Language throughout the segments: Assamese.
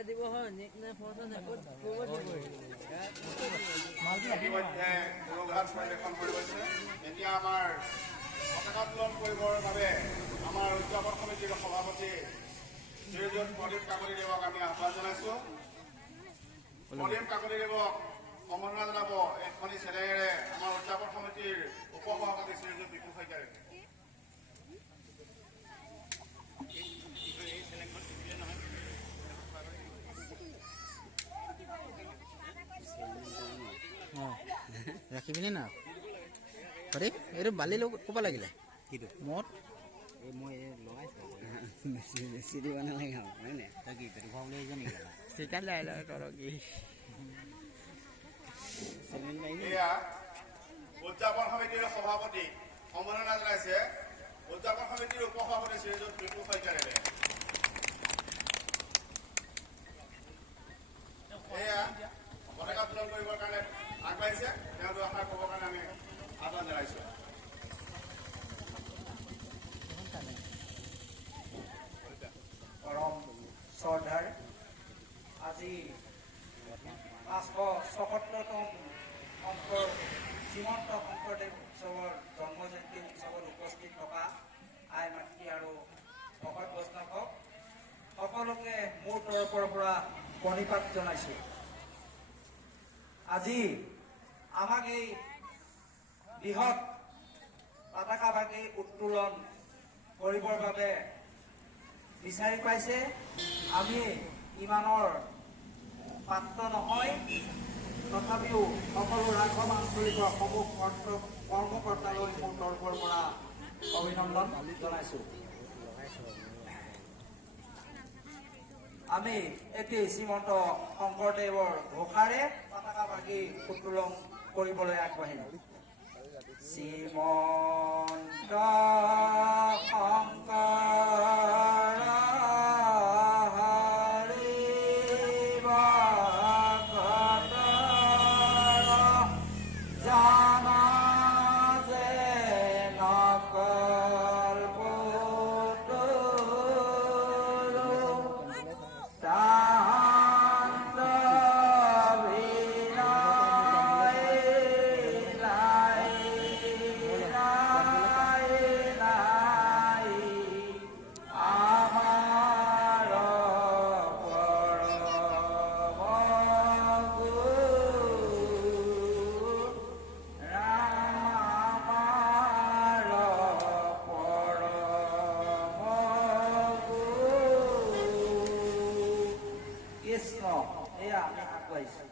এতিয়া আমাৰ পতাকা উত্তোলন কৰিবৰ বাবে আমাৰ উদযাপন সমিতিৰ সভাপতি শ্ৰীযুত প্ৰদীপ কাকতিদেৱক আমি আহ্বান জনাইছোঁ। প্ৰদীপ কাকতিদেৱক সম্বৰ্ধনা জনাব এখনি চেলেঙেৰে আমাৰ উদযাপন সমিতিৰ উপ সভাপতি শ্ৰীযুত বিপু শইকীয়াৰে। ৰাখিবিনে না আৰে এইটো বালি ক'বা লাগিলে কিটো মত এই মই লগাইছোঁ বেছি দিব নালাগে হয় নে তাকে ঘৰলৈ যাবি চিকেন লৈ লয় তৰ কি এয়া উদযাপন সমিতিৰ সভাপতি সম্বৰ্ধনা জনাইছে উদযাপন সমিতিৰ উপ সভাপতি শ্ৰীযুত বিপু শইকীয়াৰে। এয়া পতাকা উত্তোলন কৰিবৰ কাৰণে আগবাঢ়িছে তেওঁ দুআষাৰ ক'বৰ কাৰণে আমি আহ্বান জনাইছোঁ। পৰম শ্ৰদ্ধাৰ আজি 576তম শ্ৰীমন্ত শংকৰদেৱ উৎসৱৰ জন্মজয়ন্তী উৎসৱত উপস্থিত থকা আই মাতৃ আৰু ভকত বৈষ্ণৱক সকলোকে মোৰ তৰফৰ পৰা প্ৰণিপাত জনাইছোঁ। আজি আমাক এই বৃহৎ পতাকাভাগী উত্তোলন কৰিবৰ বাবে বিচাৰি পাইছে। আমি ইমানৰ পাত্ৰ নহয়, তথাপিও সকলো ৰাঘৱ আঞ্চলিকৰ সমূহ কৰ্মকৰ্তালৈ মোৰ তৰফৰ পৰা অভিনন্দন জনাইছোঁ। আমি এটি শ্ৰীমন্ত শংকৰদেৱৰ ঘোষাৰে পতাকাভাগী উত্তোলন কৰিবলৈ আগবাঢ়িম। শ্ৰীমন্ত শংকৰ এয়া আমি আগবাঢ়িছোঁ।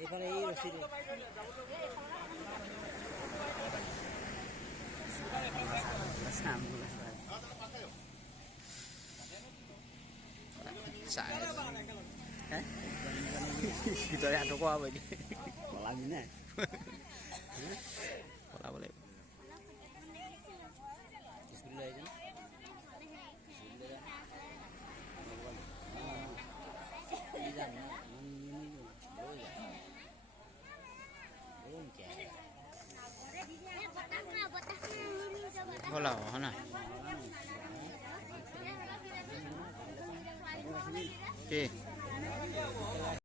এইফালে এই ৰছী ভিতৰে হাতক পলাবি নাই পলাব লাগিব স্কুল লৈ আহিছে होला हो ना के